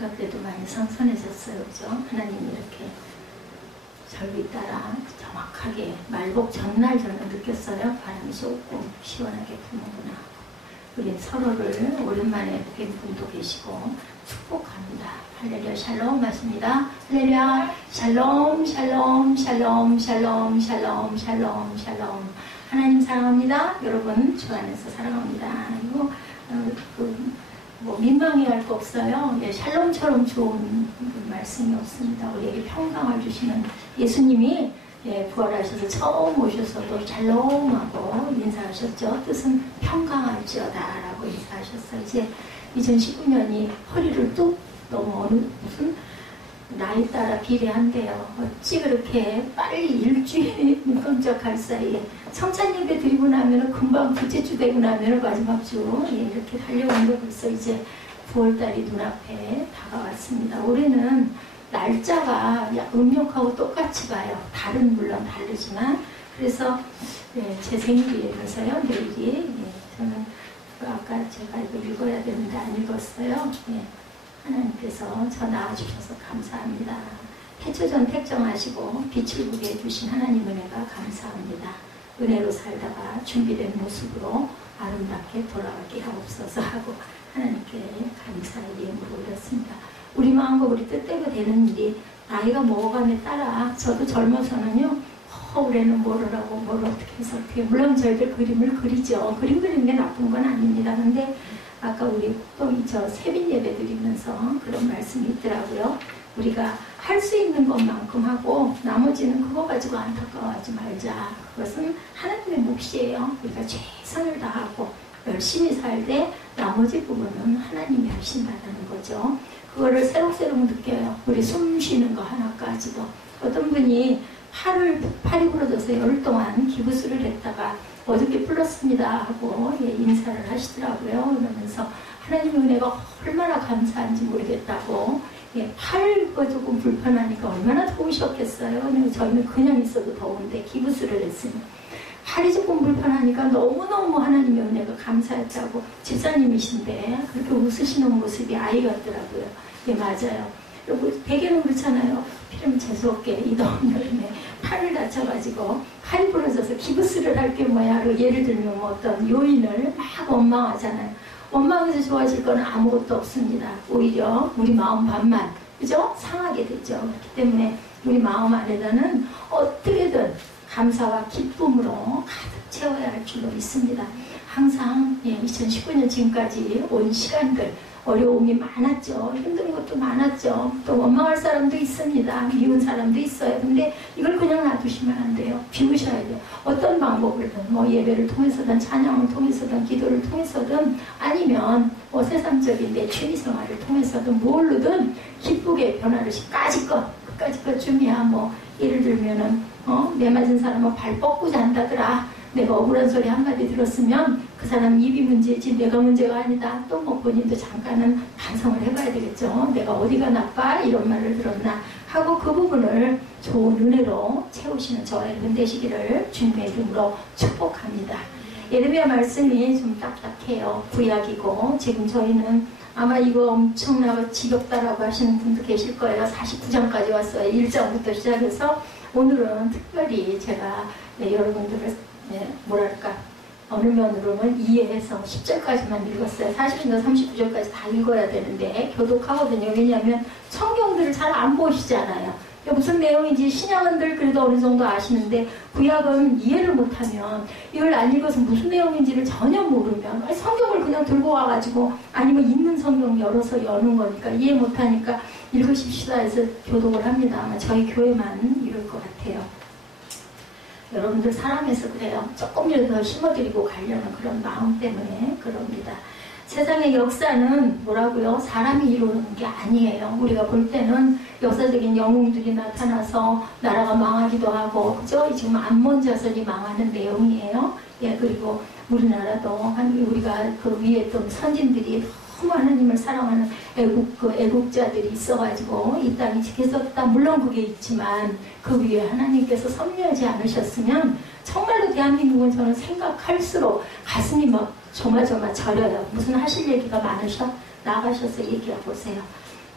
지각 때도 많이 선선해졌어요. 그죠? 하나님이 이렇게 절기 따라 정확하게 말복 전날 저는 느꼈어요. 바람이 조금 시원하게 부는구나. 우리 서로를 오랜만에 뵌 분도 계시고 축복합니다. 할렐루야 샬롬 하십니다. 할렐루야 샬롬 샬롬 샬롬 샬롬 샬롬 샬롬 샬롬. 하나님 사랑합니다. 여러분 주 안에서 사랑합니다. 그리고 뭐 민망해할 거 없어요. 예, 샬롬처럼 좋은 말씀이 없습니다. 우리에게 평강을 주시는 예수님이 부활하셔서 처음 오셔서도 샬롬하고 인사하셨죠. 뜻은 평강할지어다 라고 인사하셨어요. 이제 2019년이 허리를 뚝 너무 무슨 나이 따라 비례한데요. 어찌 그렇게 빨리 일주일이 끔찍할 사이에 성찬 예배 드리고 나면 금방 둘째 주 되고 나면 마지막 주 이렇게 달려온 게 벌써 이제 9월달이 눈앞에 다가왔습니다. 올해는 날짜가 음력하고 똑같이 가요. 물론 다르지만 그래서 제 생일이라서요. 내일이 저는 아까 제가 이거 읽어야 되는데 안 읽었어요. 하나님께서 저 낳아주셔서 감사합니다. 태초전 택정하시고 빛을 보게 해주신 하나님 은혜가 감사합니다. 은혜로 살다가 준비된 모습으로 아름답게 돌아가게 하옵소서 하고 하나님께 감사의 예물을 올렸습니다. 우리 마음과 우리 뜻대로 되는 일이 나이가 먹어감에 따라 저도 젊어서는요 올해는 뭐를 하고 뭘 어떻게 해서 어떻게 물론 저희들 그림을 그리죠. 그림 그리는 게 나쁜 건 아닙니다. 근데 아까 우리 저 세빈 예배 드리면서 그런 말씀이 있더라고요. 우리가 할 수 있는 것만큼 하고 나머지는 그거 가지고 안타까워하지 말자. 그것은 하나님의 몫이에요. 우리가 최선을 다하고 열심히 살되 나머지 부분은 하나님이 하신다는 거죠. 그거를 새록새록 느껴요. 우리 숨 쉬는 거 하나까지도. 어떤 분이 팔이 부러져서 열흘 동안 기부스를 했다가 어저께 풀렸습니다 하고 인사를 하시더라고요. 그러면서 하나님의 은혜가 얼마나 감사한지 모르겠다고. 팔가 조금 불편하니까 얼마나 더우셨겠어요. 저희는 그냥 있어도 더운데 기부스를 했으니 팔이 조금 불편하니까 너무너무 하나님의 은혜가 감사했다고. 집사님이신데 그렇게 웃으시는 모습이 아이 같더라고요. 맞아요. 여러분 베개는 그렇잖아요. 필요면 재수없게 이 더운 여름에 팔을 다쳐가지고 팔이 부러져서 기부스를 할 게 뭐야. 예를 들면 뭐 어떤 요인을 막 원망하잖아요. 원망해서 좋아질 건 아무것도 없습니다. 오히려 우리 마음 반만 그죠? 상하게 되죠. 그렇기 때문에 우리 마음 안에다는 어떻게든 감사와 기쁨으로 가득 채워야 할 줄로 믿습니다. 항상 2019년 지금까지 온 시간들 어려움이 많았죠. 힘든 것도 많았죠. 또 원망할 사람도 있습니다. 미운 사람도 있어요. 근데 이걸 그냥 놔두시면 안 돼요. 비우셔야 돼요. 어떤 방법을든 뭐 예배를 통해서든 찬양을 통해서든 기도를 통해서든 아니면 뭐 세상적인 내 취미생활을 통해서든 뭘로든 기쁘게 변화를 끝까지 것 중이야. 뭐 예를 들면은 내 맞은 사람은 발 뻗고 잔다더라. 내가 억울한 소리 한마디 들었으면 그 사람 입이 문제지 내가 문제가 아니다. 또 뭐 본인도 잠깐은 반성을 해봐야 되겠죠. 내가 어디가 나빠? 이런 말을 들었나 하고 그 부분을 좋은 은혜로 채우시는 저와 여러분 되시기를 주님의 이름으로 축복합니다. 예레미야 말씀이 좀 딱딱해요. 구약이고 지금 저희는 아마 이거 엄청나고 지겹다라고 하시는 분도 계실 거예요. 49장까지 왔어요. 1장부터 시작해서 오늘은 특별히 제가 여러분들을 뭐랄까 어느 면으로는 이해해서 10절까지만 읽었어요. 40절부터 39절까지 다 읽어야 되는데 교독하거든요. 왜냐하면 성경들을 잘 안 보시잖아요. 무슨 내용인지 신약은 늘 그래도 어느 정도 아시는데 구약은 이해를 못하면 이걸 안 읽어서 무슨 내용인지를 전혀 모르면 성경을 그냥 들고 와가지고 아니면 있는 성경 열어서 여는 거니까 이해 못하니까 읽으십시다 해서 교독을 합니다. 아마 저희 교회만 이럴 것 같아요. 여러분들 사람에서 그래요. 조금이라도 더 심어드리고 가려는 그런 마음 때문에 그럽니다. 세상의 역사는 뭐라고요? 사람이 이루는 게 아니에요. 우리가 볼 때는 역사적인 영웅들이 나타나서 나라가 망하기도 하고 그죠? 지금 암몬 자손이 망하는 내용이에요. 그리고 우리나라도 우리가 그 위에 또 선진들이 너무 하나님을 사랑하는 애국자들이 있어가지고 이 땅이 지켜졌다. 물론 그게 있지만 그 위에 하나님께서 섭리하지 않으셨으면 정말로 대한민국은 저는 생각할수록 가슴이 막 조마조마 저려요. 무슨 하실 얘기가 많으셔? 나가셔서 얘기해 보세요.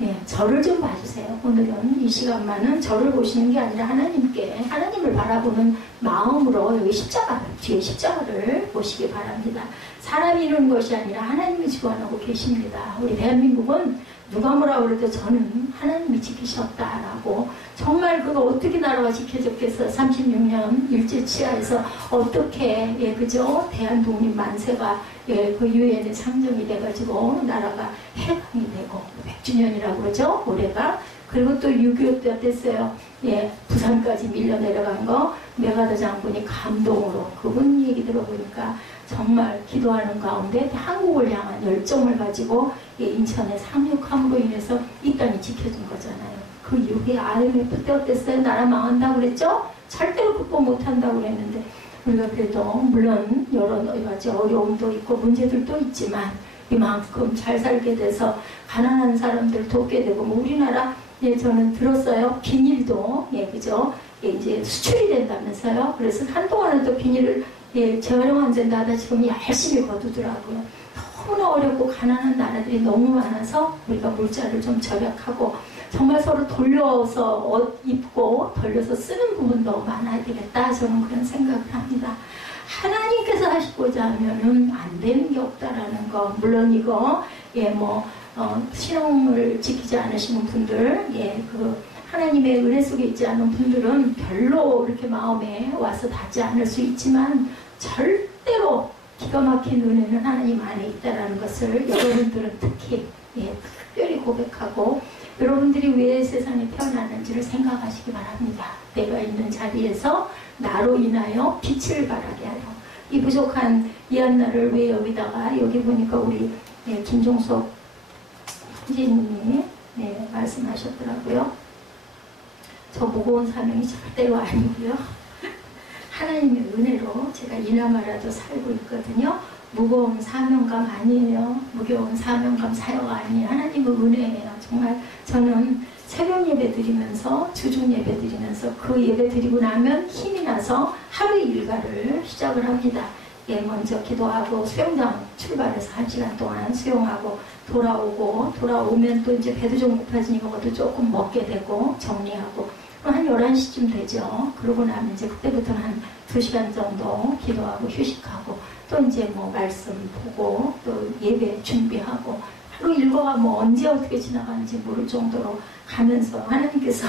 예, 저를 좀 봐주세요. 오늘은 이 시간만은 저를 보시는 게 아니라 하나님께, 하나님을 바라보는 마음으로 여기 십자가, 뒤에 십자가를 보시기 바랍니다. 사람이 이루는 것이 아니라 하나님이 주관하고 계십니다. 우리 대한민국은 누가 뭐라 그래도 저는 하나님이 지키셨다라고, 정말 그거 어떻게 나라가 지켜졌겠어. 36년 일제치하에서 어떻게, 예, 그죠? 대한독립 만세가, 예, 그 유엔에 상정이 돼가지고 나라가 해방이 되고 100주년이라고 그러죠, 올해가. 그리고 또 6.25 때 어땠어요? 예, 부산까지 밀려 내려간 거 메가더 장군이 감동으로, 그분 얘기 들어보니까 정말 기도하는 가운데 한국을 향한 열정을 가지고, 예, 인천의 상륙함으로 인해서 이 땅이 지켜진 거잖아요. 그 이후에 IMF 때 어땠어요? 나라 망한다고 그랬죠? 절대로 극복 못한다고 그랬는데, 우리가 그래도 물론 여러 가지 어려움도 있고 문제들도 있지만 이만큼 잘 살게 돼서 가난한 사람들 돕게 되고, 뭐 우리나라, 예, 저는 들었어요. 비닐도, 예, 그죠? 예, 이제 수출이 된다면서요. 그래서 한동안은 또 비닐을, 예, 재활용한 데 나다 지금 열심히 거두더라고요. 너무나 어렵고 가난한 나라들이 너무 많아서 우리가 물자를 좀 절약하고 정말 서로 돌려서 옷 입고 돌려서 쓰는 부분도 많아야 되겠다, 저는 그런 생각을 합니다. 하나님께서 하시고자 하면은 안 되는 게 없다라는 거. 물론 이거, 예, 뭐 신앙을 지키지 않으시는 분들, 예, 그 하나님의 은혜 속에 있지 않은 분들은 별로 이렇게 마음에 와서 닿지 않을 수 있지만 절대로 기가 막힌 은혜는 하나님 안에 있다라는 것을 여러분들은 특히, 예, 특별히 고백하고, 여러분들이 왜 세상에 태어났는지를 생각하시기 바랍니다. 내가 있는 자리에서 나로 인하여 빛을 발하게 하여, 이 부족한 이 한나를 왜 여기다가, 여기 보니까 우리, 예, 김종석 선생님이, 예, 말씀하셨더라고요. 저 무거운 사명이 절대로 아니고요. 하나님의 은혜로 제가 이나마라도 살고 있거든요. 무거운 사명감 아니에요. 무거운 사명감 사역 아니에요. 하나님의 은혜예요. 정말 저는 새벽 예배 드리면서, 주중 예배 드리면서, 그 예배 드리고 나면 힘이 나서 하루 일과를 시작을 합니다. 예, 먼저 기도하고 수영장 출발해서 1시간 동안 수영하고 돌아오면 또 이제 배도 좀 고파지니까 그것도 조금 먹게 되고 정리하고, 한 11시쯤 되죠. 그러고 나면 이제 그때부터는 한 2시간 정도 기도하고 휴식하고, 또 이제 뭐 말씀 보고, 또 예배 준비하고, 하루 일과가 뭐 언제 어떻게 지나가는지 모를 정도로 가면서, 하나님께서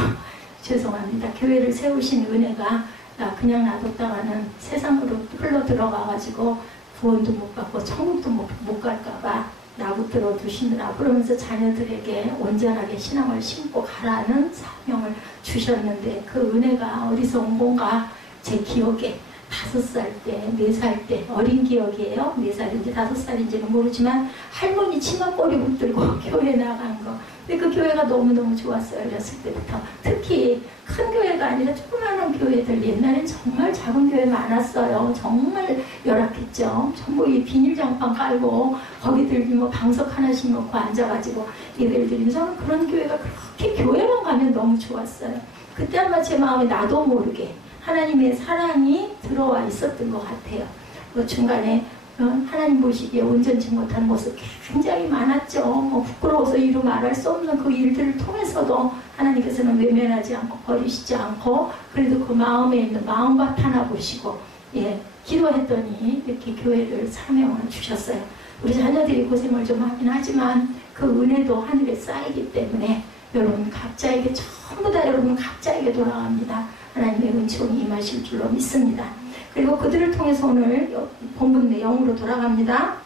죄송합니다, 교회를 세우신 은혜가 나 그냥 놔뒀다가는 세상으로 흘러 들어가가지고 구원도 못 받고 천국도 못 갈까봐 나붙들어 두시느라, 그러면서 자녀들에게 온전하게 신앙을 심고 가라는 사명을 주셨는데, 그 은혜가 어디서 온 건가? 제 기억에 5살 때, 4살 때, 어린 기억이에요. 4살인지 5살인지는 모르지만 할머니 치마꼬리 붙들고 교회 나간 거. 근데 그 교회가 너무너무 좋았어요. 어렸을 때부터. 특히 큰 교회가 아니라 조그마한 교회들, 옛날엔 정말 작은 교회 많았어요. 정말 열악했죠. 전부 이 비닐장판 깔고 거기들 뭐 방석 하나씩 놓고 앉아가지고 예배를 드리는, 저는 그런 교회가 그렇게 교회만 가면 너무 좋았어요. 그때 아마 제 마음에 나도 모르게 하나님의 사랑이 들어와 있었던 것 같아요. 그 중간에 하나님 보시기에 온전치 못한 모습 굉장히 많았죠. 뭐 부끄러워서 이루 말할 수 없는 그 일들을 통해서도 하나님께서는 외면하지 않고 버리시지 않고, 그래도 그 마음에 있는 마음밭 하나 보시고, 예, 기도했더니 이렇게 교회를 사명을 주셨어요. 우리 자녀들이 고생을 좀 하긴 하지만 그 은혜도 하늘에 쌓이기 때문에 여러분 각자에게, 전부 다 여러분 각자에게 돌아갑니다. 하나님의 은총이 임하실 줄로 믿습니다. 그리고 그들을 통해서 오늘 본문 내용으로 돌아갑니다.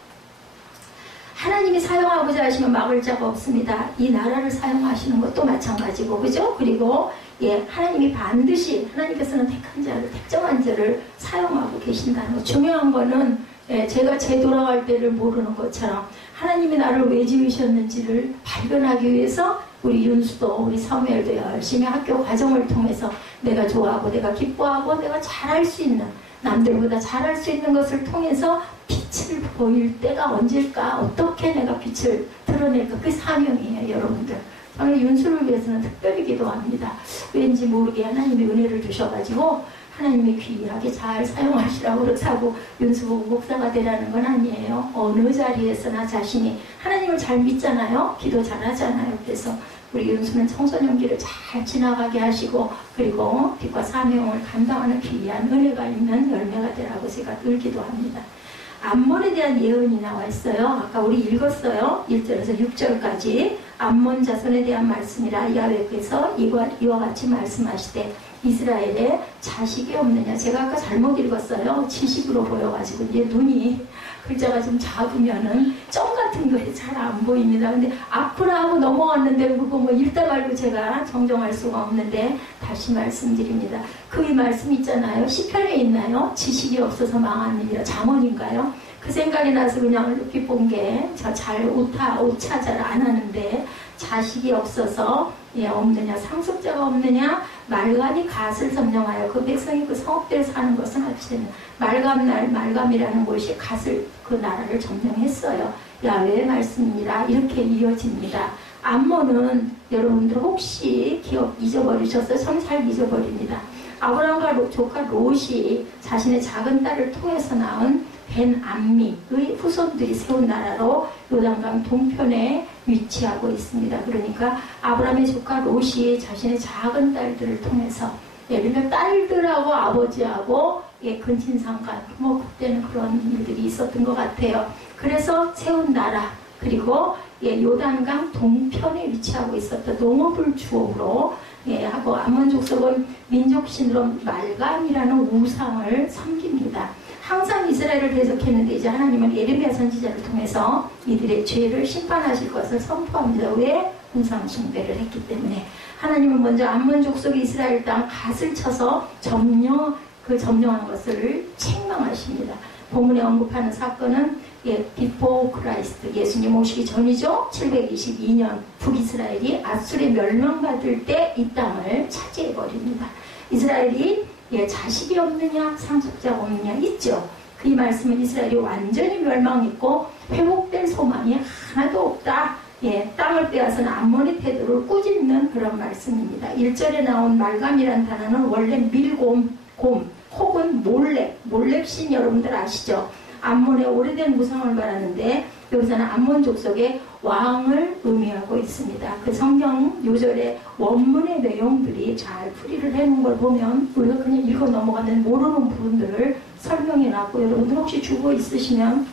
하나님이 사용하고자 하시면 막을 자가 없습니다. 이 나라를 사용하시는 것도 마찬가지고, 그죠? 그리고, 예, 하나님이 반드시, 하나님께서는 택한 자를, 특정한 자를 사용하고 계신다는 것. 중요한 거는, 예, 제가 제 돌아갈 때를 모르는 것처럼 하나님이 나를 왜 지으셨는지를 발견하기 위해서 우리 윤수도, 우리 사무엘도 열심히 학교 과정을 통해서 내가 좋아하고 내가 기뻐하고 내가 잘할 수 있는, 남들보다 잘할 수 있는 것을 통해서 빛을 보일 때가 언제일까? 어떻게 내가 빛을 드러낼까? 그게 사명이에요, 여러분들. 저는 윤수를 위해서는 특별히 기도합니다. 왠지 모르게 하나님의 은혜를 주셔가지고 하나님이 귀하게 잘 사용하시라고 그렇다고 윤수 보고 목사가 되라는 건 아니에요. 어느 자리에서나 자신이 하나님을 잘 믿잖아요. 기도 잘하잖아요. 그래서 우리 윤수는 청소년기를 잘 지나가게 하시고 그리고 빛과 사명을 감당하는 귀한 은혜가 있는 열매가 되라고 제가 늘 기도합니다. 암몬에 대한 예언이 나와 있어요. 아까 우리 읽었어요. 1절에서 6절까지 암몬 자손에 대한 말씀이라 야훼께서 이와 같이 말씀하시되 이스라엘에 자식이 없느냐. 제가 아까 잘못 읽었어요. 지식으로 보여가지고 이제 눈이 글자가 좀 작으면은 점 같은 게 잘 안 보입니다. 근데 아프라 하고 넘어왔는데 그거 뭐 읽다 말고 제가 정정할 수가 없는데 다시 말씀드립니다. 그 말씀 있잖아요. 시편에 있나요? 지식이 없어서 망한 일이라. 잠언인가요? 그 생각이 나서 그냥 이렇게 본 게 저 잘 오차 잘 안 하는데 자식이 없어서 없느냐, 상속자가 없느냐, 말감이 갓을 점령하여 그 백성이 그 성읍대로 사는 것은 어찌되냐. 말감이라는 곳이 갓을 그 나라를 점령했어요. 야훼의 말씀입니다. 이렇게 이어집니다. 암몬은 여러분들 혹시 기억 잊어버리셨어요? 저는 잘 잊어버립니다. 아브라함과 조카 롯이 자신의 작은 딸을 통해서 낳은 벤암미의 후손들이 세운 나라로 요단강 동편에 위치하고 있습니다. 그러니까 아브라함의 조카 롯이 자신의 작은 딸들을 통해서 예를 들면 딸들하고 아버지하고 근친상간 뭐 그때는 그런 일들이 있었던 것 같아요. 그래서 세운 나라 그리고 요단강 동편에 위치하고 있었던 농업을 주업으로 하고 암몬 족속은 민족신으로 말감이라는 우상을 섬깁니다. 항상 이스라엘을 대적했는데 이제 하나님은 예레미야 선지자를 통해서 이들의 죄를 심판하실 것을 선포합니다. 왜? 우상 숭배를 했기 때문에. 하나님은 먼저 암몬 족속이 이스라엘 땅 갓을 쳐서 점령한 것을 책망하십니다. 본문에 언급하는 사건은 비포 크라이스트, 예수님 오시기 전이죠. 722년 북이스라엘이 아수르에 멸망받을 때 이 땅을 차지해버립니다. 이스라엘이 자식이 없느냐, 상속자가 없느냐 있죠. 그 말씀은 이스라엘이 완전히 멸망했고 회복될 소망이 하나도 없다. 땅을 빼앗은 암몬의 태도를 꾸짖는 그런 말씀입니다. 1절에 나온 말감이라는 단어는 원래 밀곰, 혹은 몰렉신 여러분들 아시죠? 암몬의 오래된 무상을 말하는데 여기서는 암몬 족속의 왕을 의미하고 있습니다. 그 성경 요절의 원문의 내용들이 잘 풀이를 해놓은 걸 보면 우리가 그냥 읽어 넘어가는 모르는 부분들을 설명해 놨고 여러분들 혹시 주고 있으시면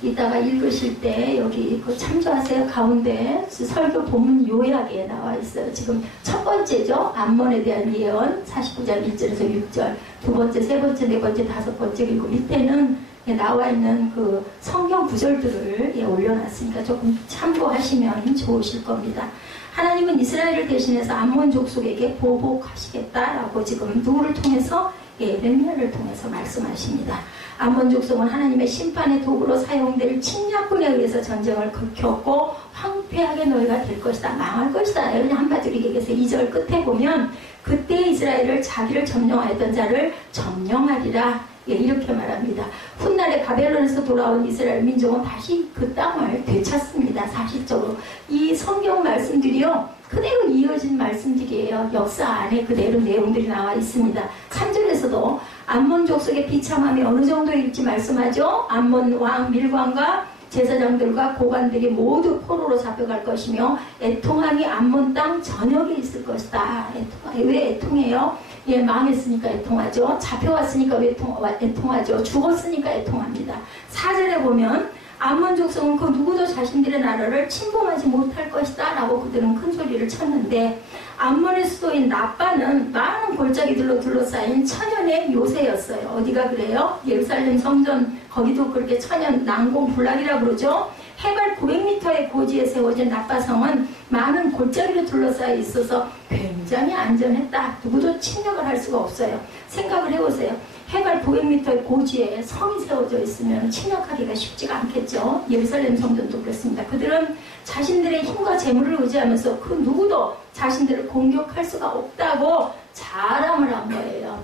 이따가 읽으실 때 여기 그 참조하세요. 가운데 설교 본문 요약에 나와 있어요. 지금 첫 번째죠. 암몬에 대한 예언 49장 1절에서 6절 두 번째, 세 번째, 네 번째, 다섯 번째 그리고 밑에는 나와 있는 그 성경 구절들을 올려놨으니까 조금 참고하시면 좋으실 겁니다. 하나님은 이스라엘을 대신해서 암몬 족속에게 보복하시겠다라고 지금 누구를 통해서? 예레미야를 통해서 말씀하십니다. 암몬 족속은 하나님의 심판의 도구로 사용될 침략군에 의해서 전쟁을 겪고 황폐하게 너희가 될 것이다. 망할 것이다. 그냥 한마디로 얘기해서 2절 끝에 보면 그때 이스라엘을 자기를 점령하였던 자를 점령하리라. 이렇게 말합니다. 훗날에 바벨론에서 돌아온 이스라엘 민족은 다시 그 땅을 되찾습니다. 사실적으로. 이 성경 말씀들이요. 그대로 이어진 말씀들이에요. 역사 안에 그대로 내용들이 나와 있습니다. 3절에서도 암몬 족속의 비참함이 어느 정도일지 말씀하죠. 암몬 왕 밀관과 제사장들과 고관들이 모두 포로로 잡혀갈 것이며 애통함이 암몬 땅 전역에 있을 것이다. 왜 애통해요? 망했으니까 애통하죠. 잡혀왔으니까 왜 애통하죠. 죽었으니까 애통합니다. 4절에 보면 암몬 족속은 그 누구도 자신들의 나라를 침범하지 못할 것이다 라고 그들은 큰 소리를 쳤는데 암몬의 수도인 라빠는 많은 골짜기들로 둘러싸인 천연의 요새였어요. 어디가 그래요? 예루살렘 성전 거기도 그렇게 천연 난공불락이라고 그러죠. 해발 900m의 고지에 세워진 라빠성은 많은 골짜기로 둘러싸여 있어서 굉장히 안전했다. 누구도 침략을 할 수가 없어요. 생각을 해보세요. 해발 900m의 고지에 성이 세워져 있으면 침략하기가 쉽지가 않겠죠. 예루살렘 성전도 그렇습니다. 그들은 자신들의 힘과 재물을 의지하면서 그 누구도 자신들을 공격할 수가 없다고 자랑을 한 거예요.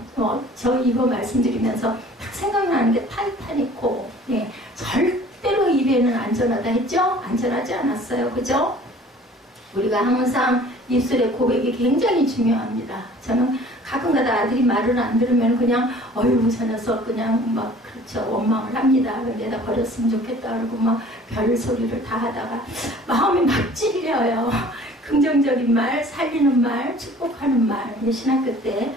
저 이거 말씀드리면서 딱 생각나는 게 타이타닉호. 절대로 입에는 안전하다 했죠? 안전하지 않았어요. 그죠? 우리가 항상 입술의 고백이 굉장히 중요합니다. 저는 가끔가다 아들이 말을 안 들으면 그냥 어휴 저 녀석 그냥 막 그렇죠 원망을 합니다. 내다 버렸으면 좋겠다 그러고 막 별 소리를 다 하다가 마음이 막 찔려요. 긍정적인 말, 살리는 말, 축복하는 말. 신학교 때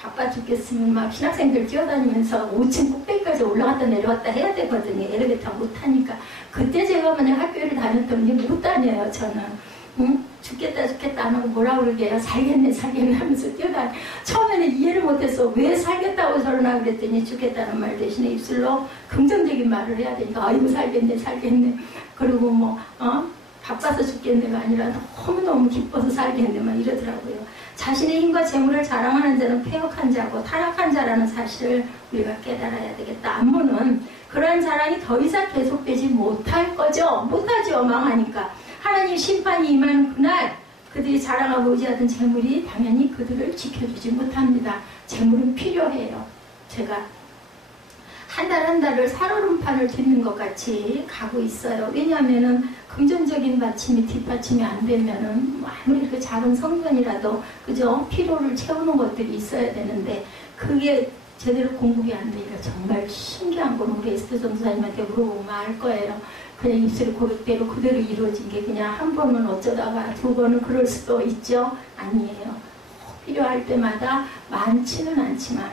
바빠 죽겠으면 막 신학생들 뛰어다니면서 5층 꼭대기까지 올라갔다 내려왔다 해야 되거든요. 엘리베이터 못 타니까. 그때 제가 만약 학교를 다녔더니 못 다녀요, 저는. 응? 죽겠다 안 하고 뭐라 그러게요. 살겠네 하면서 뛰어다니. 처음에는 이해를 못해서 왜 살겠다고 저러나 그랬더니 죽겠다는 말 대신에 입술로 긍정적인 말을 해야 되니까 아이고 살겠네. 그리고 뭐 바빠서 죽겠네가 아니라 너무너무 기뻐서 살겠네 막 이러더라고요. 자신의 힘과 재물을 자랑하는 자는 패역한 자고 타락한 자라는 사실을 우리가 깨달아야 되겠다. 안무는 그러한 자랑이 더 이상 계속되지 못할 거죠. 못하죠. 망하니까. 하나님 심판이 임하는 그날 그들이 자랑하고 의지하던 재물이 당연히 그들을 지켜주지 못합니다. 재물은 필요해요. 제가 한 달 한 달을 살얼음판을 딛는 것 같이 가고 있어요. 왜냐하면은 금전적인 받침이 뒷받침이 안 되면은 아무리 이렇게 작은 성전이라도 그죠? 필요를 채우는 것들이 있어야 되는데 그게 제대로 공급이 안 되니까 정말 신기한 건 우리 에스더 전도사님한테 물어보면 알 거예요. 그냥 입술 고백대로 그대로 이루어진 게 그냥 한 번은 어쩌다가 두 번은 그럴 수도 있죠. 아니에요. 필요할 때마다 많지는 않지만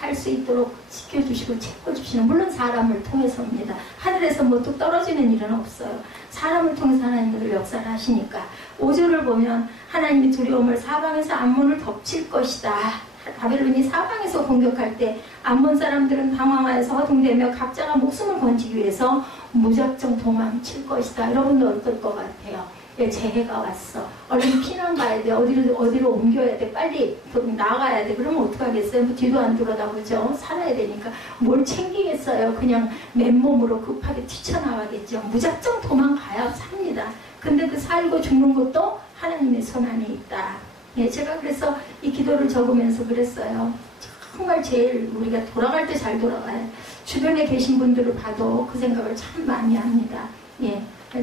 할 수 있도록 지켜주시고 채워주시는 물론 사람을 통해서입니다. 하늘에서 뭐 뚝 떨어지는 일은 없어요. 사람을 통해서 하나님들 역사를 하시니까 5절을 보면 하나님이 두려움을 사방에서 암몬을 덮칠 것이다. 바벨론이 사방에서 공격할 때 암몬 사람들은 당황하여서 허둥대며 각자가 목숨을 건지기 위해서 무작정 도망칠 것이다. 여러분도 어떨 것 같아요? 재해가 왔어. 얼른 피난 가야 돼. 어디로 옮겨야 돼. 빨리 나가야 돼. 그러면 어떡하겠어요? 뭐 뒤도 안 돌아다보죠. 살아야 되니까. 뭘 챙기겠어요? 그냥 맨몸으로 급하게 뛰쳐나가겠죠. 무작정 도망가야 삽니다. 근데 그 살고 죽는 것도 하나님의 손 안에 있다. 제가 그래서 이 기도를 적으면서 그랬어요. 정말 제일 우리가 돌아갈 때 잘 돌아가요. 주변에 계신 분들을 봐도 그 생각을 참 많이 합니다.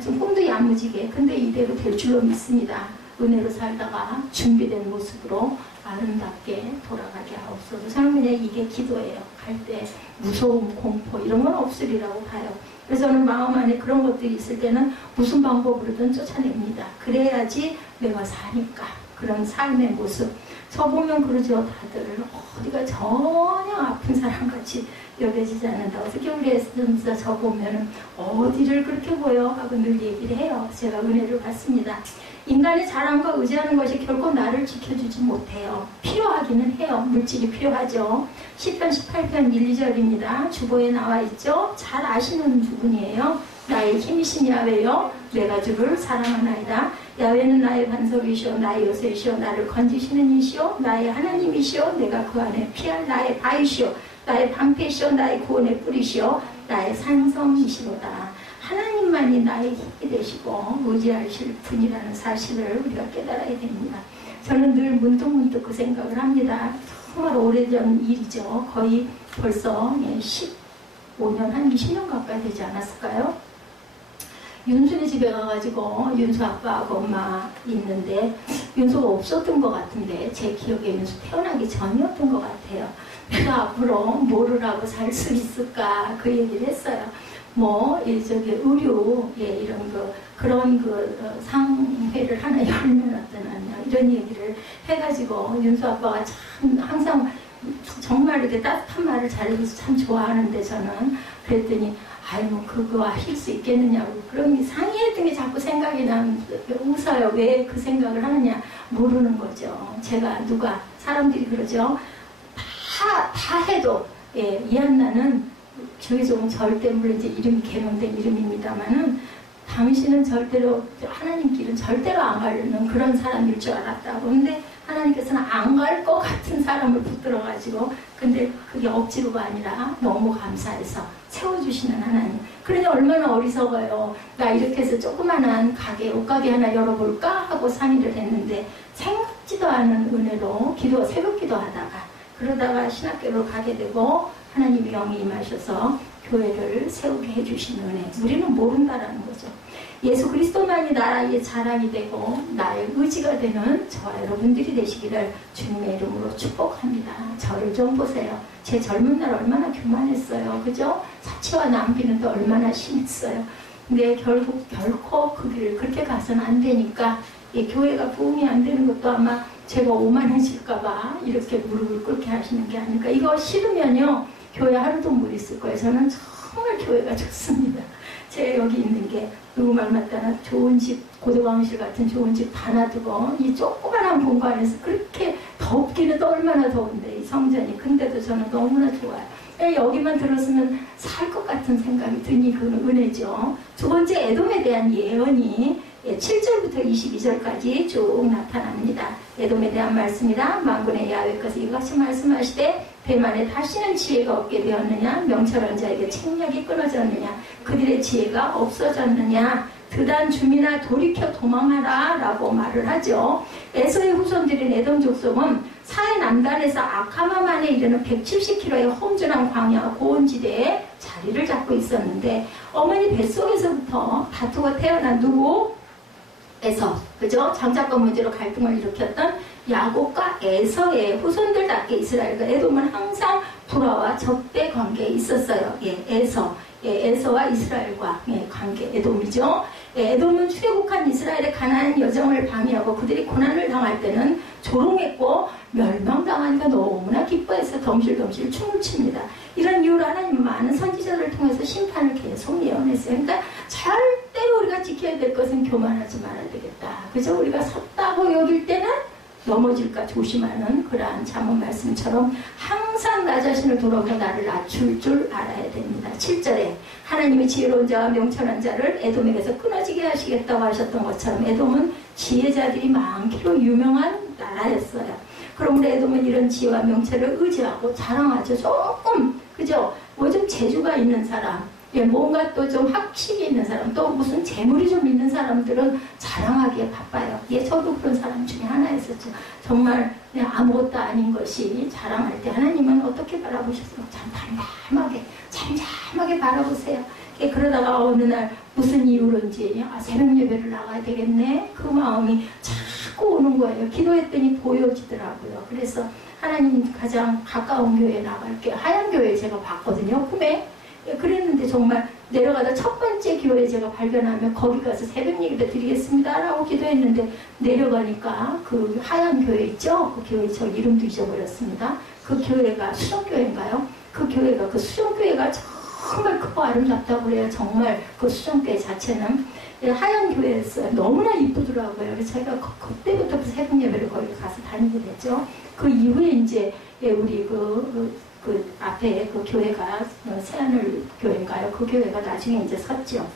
좀 꿈도 야무지게 근데 이대로 될 줄로 믿습니다. 은혜로 살다가 준비된 모습으로 아름답게 돌아가게 하옵소서. 저는 그냥 이게 기도예요. 갈 때 무서움, 공포 이런 건 없으리라고 봐요. 그래서 저는 마음 안에 그런 것들이 있을 때는 무슨 방법으로든 쫓아냅니다. 그래야지 내가 사니까. 그런 삶의 모습. 저 보면 그러죠. 다들 어디가 전혀 아픈 사람같이 여겨지지 않는다. 어떻게 우리 에스더서 저 보면은 어디를 그렇게 보여? 하고 늘 얘기를 해요. 제가 은혜를 받습니다. 인간의 자랑과 의지하는 것이 결코 나를 지켜주지 못해요. 필요하기는 해요. 물질이 필요하죠. 시편 18편 1, 2절입니다. 주보에 나와 있죠. 잘 아시는 부분이에요. 나의 힘이신 야훼여 내가 주를 사랑하나이다. 야훼는 나의 반석이시오 나의 요새이시오 나를 건지시는 이시오 나의 하나님이시오 내가 그 안에 피할 나의 바위시오 나의 방패시오 나의 구원의 뿌리시오 나의 산성이시로다. 하나님만이 나의 힘이 되시고 의지하실 분이라는 사실을 우리가 깨달아야 됩니다. 저는 늘 문득문득 그 생각을 합니다. 정말 오래전 일이죠. 거의 벌써 15년 한 20년 가까이 되지 않았을까요? 윤순이 집에 가가지고 윤수 아빠하고 엄마 있는데 윤수가 없었던 것 같은데 제 기억에 윤수 태어나기 전이었던 것 같아요. 내가 앞으로 뭐를 하고 살 수 있을까 그 얘기를 했어요. 뭐 의류 이런 그런 상회를 하나 열면 어떠냐 이런 얘기를 해가지고 윤수 아빠가 참 항상 정말 이렇게 따뜻한 말을 잘해줘서 참 좋아하는데 저는 그랬더니 뭐 그거 하실 수 있겠느냐고. 그럼 상의했던 게 자꾸 생각이 나면 웃어요. 왜 그 생각을 하느냐. 모르는 거죠. 사람들이 그러죠. 다 해도, 이한나는 주의종은 절대, 물론 이제 이름이 개명된 이름입니다만은, 당신은 절대로, 하나님 길은 절대로 안 가려는 그런 사람일 줄 알았다고. 근데 하나님께서는 안 갈 것 같은 사람을 붙들어가지고, 근데 그게 억지로가 아니라 너무 감사해서 채워주시는 하나님. 그러니 얼마나 어리석어요. 나 이렇게 해서 조그만한 옷가게 하나 열어볼까 하고 상의를 했는데 생각지도 않은 은혜로 새벽 기도하다가 그러다가 신학교로 가게 되고 하나님이 영이 임하셔서 교회를 세우게 해주신 은혜. 우리는 모른다라는 거죠. 예수 그리스도만이 나라의 자랑이 되고 나의 의지가 되는 저와 여러분들이 되시기를 주님의 이름으로 축복합니다. 저를 좀 보세요. 제 젊은 날 얼마나 교만했어요. 그죠? 사치와 낭비는 또 얼마나 심했어요. 근데 결코 그 길을 그렇게 가서는 안 되니까 교회가 부흥이 안 되는 것도 아마 제가 오만해질까봐 이렇게 무릎을 꿇게 하시는 게 아닐까. 이거 싫으면요 교회 하루도 못 있을 거예요. 저는 정말 교회가 좋습니다. 제가 여기 있는 게 누구 말 맞다나 좋은 집, 고도방실 같은 좋은 집 다 놔두고 이 조그만한 공간에서 그렇게 덥기는 또 얼마나 더운데 이 성전이. 근데도 저는 너무나 좋아요. 여기만 들었으면 살 것 같은 생각이 드니 그건 은혜죠. 두 번째, 에돔에 대한 예언이 7절부터 22절까지 쭉 나타납니다. 에돔에 대한 말씀이라 만군의 야훼께서 이같이 말씀하시되 대만에 다시는 지혜가 없게 되었느냐, 명철한 자에게 책략이 끊어졌느냐, 그들의 지혜가 없어졌느냐, 드단 주민아 돌이켜 도망하라 라고 말을 하죠. 에서의 후손들인 에돔 족속은 사해 남단에서 아카마만에 이르는 170km의 험준한 광야 고온지대에 자리를 잡고 있었는데 어머니 뱃속에서부터 다투고 태어난 누구? 에서, 그죠? 장자권 문제로 갈등을 일으켰던 야곱과 에서의 후손들답게 이스라엘과 에돔은 항상 불화와 적대 관계에 있었어요. 에서와 이스라엘과 관계, 에돔이죠. 에돔은 출애굽한 이스라엘의 가나안 여정을 방해하고 그들이 고난을 당할 때는 조롱했고 멸망당하니까 너무나 기뻐해서 덤실덤실 춤을 춥니다. 이런 이유로 하나님은 많은 선지자들을 통해서 심판을 계속 예언했어요. 그러니까 절대로 우리가 지켜야 될 것은 교만하지 말아야 되겠다. 그죠? 우리가 섰다고 여길 때는 넘어질까 조심하는 그러한 잠언 말씀처럼 항상 나 자신을 돌아보고 나를 낮출 줄 알아야 됩니다. 7절에 하나님이 지혜로운 자와 명철한 자를 에돔에게서 끊어지게 하시겠다고 하셨던 것처럼 에돔은 지혜자들이 많기로 유명한 나라였어요. 그러므로 에돔은 이런 지혜와 명철을 의지하고 자랑하죠. 조금 그죠? 뭐 좀 재주가 있는 사람, 뭔가 또 좀 학식이 있는 사람, 또 무슨 재물이 좀 있는 사람들은 자랑하기에 바빠요. 저도 그런 사람 중에 하나였었죠. 정말 아무것도 아닌 것이 자랑할 때 하나님은 어떻게 바라보셨어요? 참 잠잠하게 바라보세요. 그러다가 어느 날 무슨 이유로인지 새벽 예배를 나가야 되겠네. 그 마음이 자꾸 오는 거예요. 기도했더니 보여지더라고요. 그래서 하나님 가장 가까운 교회에 나갈게요. 하얀교회 제가 봤거든요. 꿈에. 그랬는데 정말 내려가다 첫 번째 교회 제가 발견하면 거기 가서 새벽 예배 드리겠습니다 라고 기도했는데 내려가니까 그 하얀 교회 있죠? 그 교회 저 이름도 잊어버렸습니다. 그 교회가 수정교회인가요? 그 교회가 그 수정교회가 정말 크고 아름답다고 그래요. 정말 그 수정교회 자체는 하얀 교회였어요. 너무나 이쁘더라고요. 그래서 제가 그때부터 그 새벽 예배를 거기 가서 다니게 됐죠. 그 이후에 이제 우리 그 앞에 그 교회가 새하늘 교회인가요? 그 교회가 나중에 이제 섰죠.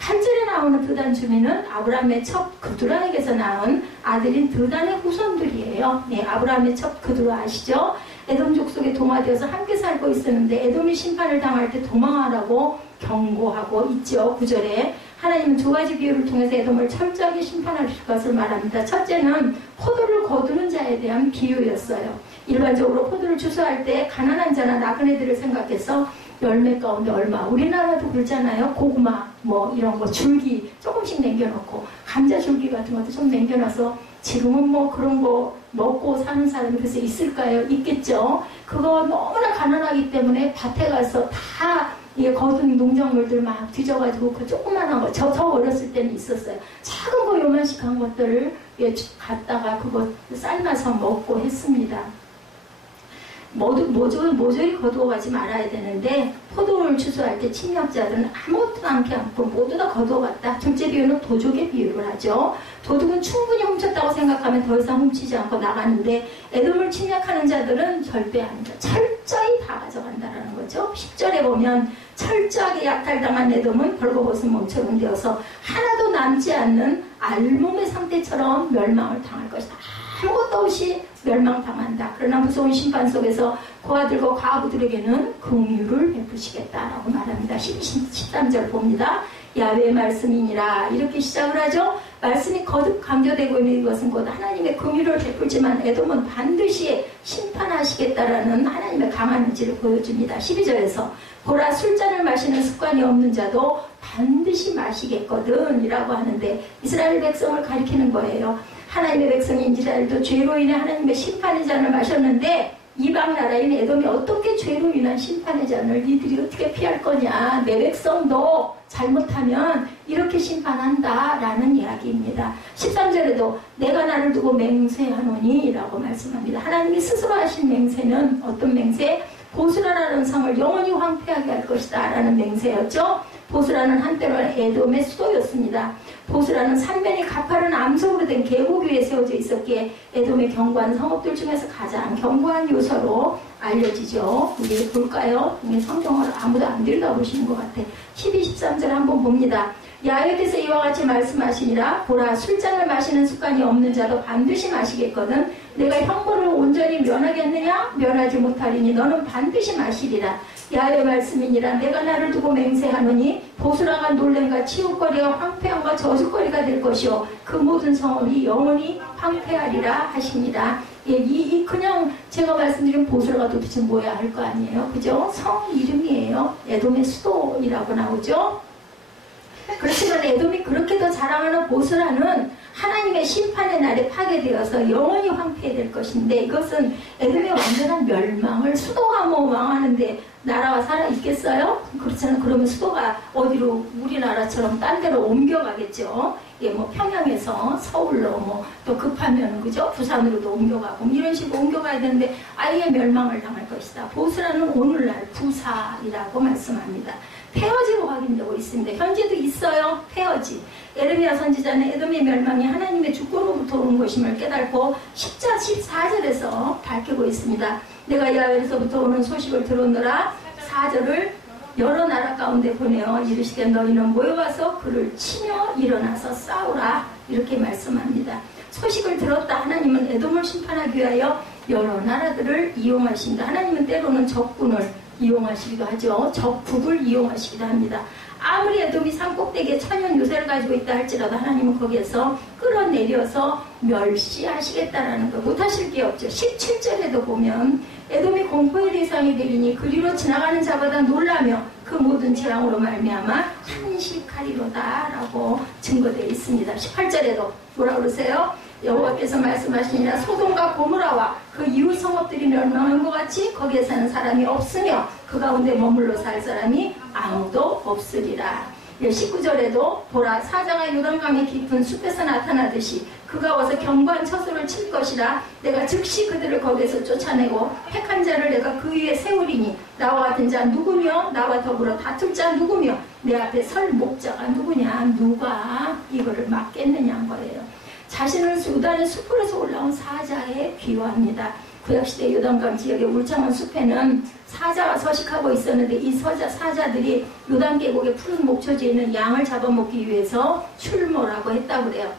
8절에 나오는 드단 주민은 아브라함의 첩 그두라에게서 낳은 아들인 드단의 후손들이에요. 아브라함의 첩 그두라 아시죠? 에돔 족속에 동화되어서 함께 살고 있었는데 에돔이 심판을 당할 때 도망하라고 경고하고 있죠. 9절에 하나님은 두 가지 비유를 통해서 에돔을 철저하게 심판하실 것을 말합니다. 첫째는 포도를 거두는 자에 대한 비유였어요. 일반적으로 포도를 추수할 때 가난한 자나 나그네들을 생각해서 열매 가운데 얼마, 우리나라도 그렇잖아요. 고구마 뭐 이런 거 줄기 조금씩 남겨놓고 감자 줄기 같은 것도 좀 남겨놔서 지금은 뭐 그런 거 먹고 사는 사람이 글쎄 있을까요? 있겠죠. 그거 너무나 가난하기 때문에 밭에 가서 다 거둔 농작물들 막 뒤져가지고 그 조그만한 거, 저 어렸을 때는 있었어요. 작은 거 요만씩한 것들을 갖다가 그거 삶아서 먹고 했습니다. 모조리 거두어가지 말아야 되는데 포도를 추수할 때 침략자들은 아무것도 않고 모두 다 거두어갔다. 둘째 비유는 도둑의 비유를 하죠. 도둑은 충분히 훔쳤다고 생각하면 더 이상 훔치지 않고 나가는데 에돔을 침략하는 자들은 절대 아니다. 철저히 다 가져간다라는 거죠. 10절에 보면 철저하게 약탈당한 에돔은 벌거벗은 몸처럼 되어서 하나도 남지 않는 알몸의 상태처럼 멸망을 당할 것이다. 아무것도 없이 멸망당한다. 그러나 무서운 심판 속에서 고아들과 과부들에게는 긍휼을 베푸시겠다라고 말합니다. 13절 봅니다. 야훼의 말씀이니라. 이렇게 시작을 하죠. 말씀이 거듭 강조되고 있는 이것은 곧 하나님의 긍휼을 베풀지만 에돔은 반드시 심판하시겠다라는 하나님의 강한 의지를 보여줍니다. 12절에서 보라, 술잔을 마시는 습관이 없는 자도 반드시 마시겠거든 이라고 하는데 이스라엘 백성을 가리키는 거예요. 하나님의 백성인 이스라엘도 죄로 인해 하나님의 심판의 잔을 마셨는데 이방 나라인 에돔이 어떻게 죄로 인한 심판의 잔을 니들이 어떻게 피할 거냐, 내 백성도 잘못하면 이렇게 심판한다 라는 이야기입니다. 13절에도 내가 나를 두고 맹세하노니 라고 말씀합니다. 하나님이 스스로 하신 맹세는 어떤 맹세? 보스라라는 성을 영원히 황폐하게 할 것이다 라는 맹세였죠. 보스라는 한때로는 에돔의 수도였습니다. 보스라는 산변이 가파른 암석으로 된 계곡 위에 세워져 있었기에 에돔의 견고한 성읍들 중에서 가장 견고한 요소로 알려지죠. 우리 볼까요? 성경을 아무도 안 들여다보시는 것 같아. 12, 13절 한번 봅니다. 야훼께서 이와 같이 말씀하시니라. 보라, 술잔을 마시는 습관이 없는 자도 반드시 마시겠거든. 내가 형벌을 온전히 면하겠느냐? 면하지 못하리니 너는 반드시 마시리라. 야훼의 말씀이니라. 내가 나를 두고 맹세하노니 보스라가 놀램과 치욕거리와 황폐함과 저주거리가 될 것이요 그 모든 성읍이 영원히 황폐하리라 하십니다. 예, 그냥 제가 말씀드린 보스라가 도대체 뭐야 할 거 아니에요, 그죠? 성 이름이에요. 에돔의 수도이라고 나오죠. 그렇지만 에돔이 그렇게 더 자랑하는 보스라는 하나님의 심판의 날에 파괴되어서 영원히 황폐될 것인데 이것은 에돔의 완전한 멸망을, 수도가 뭐 망하는데 나라가 살아있겠어요? 그렇잖아요. 그러면 수도가 어디로 우리나라처럼 딴 데로 옮겨가겠죠. 예, 뭐 평양에서 서울로 뭐 또 급하면 그죠? 부산으로도 옮겨가고 이런 식으로 옮겨가야 되는데 아예 멸망을 당할 것이다. 보스라는 오늘날 부사이라고 말씀합니다. 폐허지로 확인되고 있습니다. 현재도 있어요. 폐허지. 예레미야 선지자는 에돔의 멸망이 하나님의 주권으로부터 온 것임을 깨닫고 10절 14절에서 밝히고 있습니다. 내가 야훼로부터 오는 소식을 들었노라. 4절을 여러 나라 가운데 보내어 이르시되 너희는 모여와서 그를 치며 일어나서 싸우라. 이렇게 말씀합니다. 소식을 들었다. 하나님은 에돔을 심판하기 위하여 여러 나라들을 이용하신다. 하나님은 때로는 적군을 이용하시기도 하죠. 적국을 이용하시기도 합니다. 아무리 에돔이 산꼭대기에 천연 요새를 가지고 있다 할지라도 하나님은 거기에서 끌어내려서 멸시하시겠다라는 거 못하실 게 없죠. 17절에도 보면 에돔이 공포의 대상이 되리니 그리로 지나가는 자보다 놀라며 그 모든 재앙으로 말미암아 한식하리로다 라고 증거되어 있습니다. 18절에도 뭐라 그러세요? 여호와께서 말씀하시니라. 소돔과 고모라와 그 이웃 성읍들이 멸망한 것 같이 거기에 사는 사람이 없으며 그 가운데 머물러 살 사람이 아무도 없으리라. 19절에도 보라, 사자가 요단강의 깊은 숲에서 나타나듯이 그가 와서 견고한 처소를 칠 것이라. 내가 즉시 그들을 거기에서 쫓아내고 택한 자를 내가 그 위에 세우리니 나와 같은 자 누구며 나와 더불어 다툴 자 누구며 내 앞에 설 목자가 누구냐, 누가 이거를 막겠느냐 한 거예요. 자신을 요단의 숲으로서 올라온 사자에 비유합니다. 구약시대 요단강 지역의 울창한 숲에는 사자가 서식하고 있었는데 이 사자들이 요단 계곡의 푸른 목초지에 있는 양을 잡아먹기 위해서 출몰하고 했다고 그래요.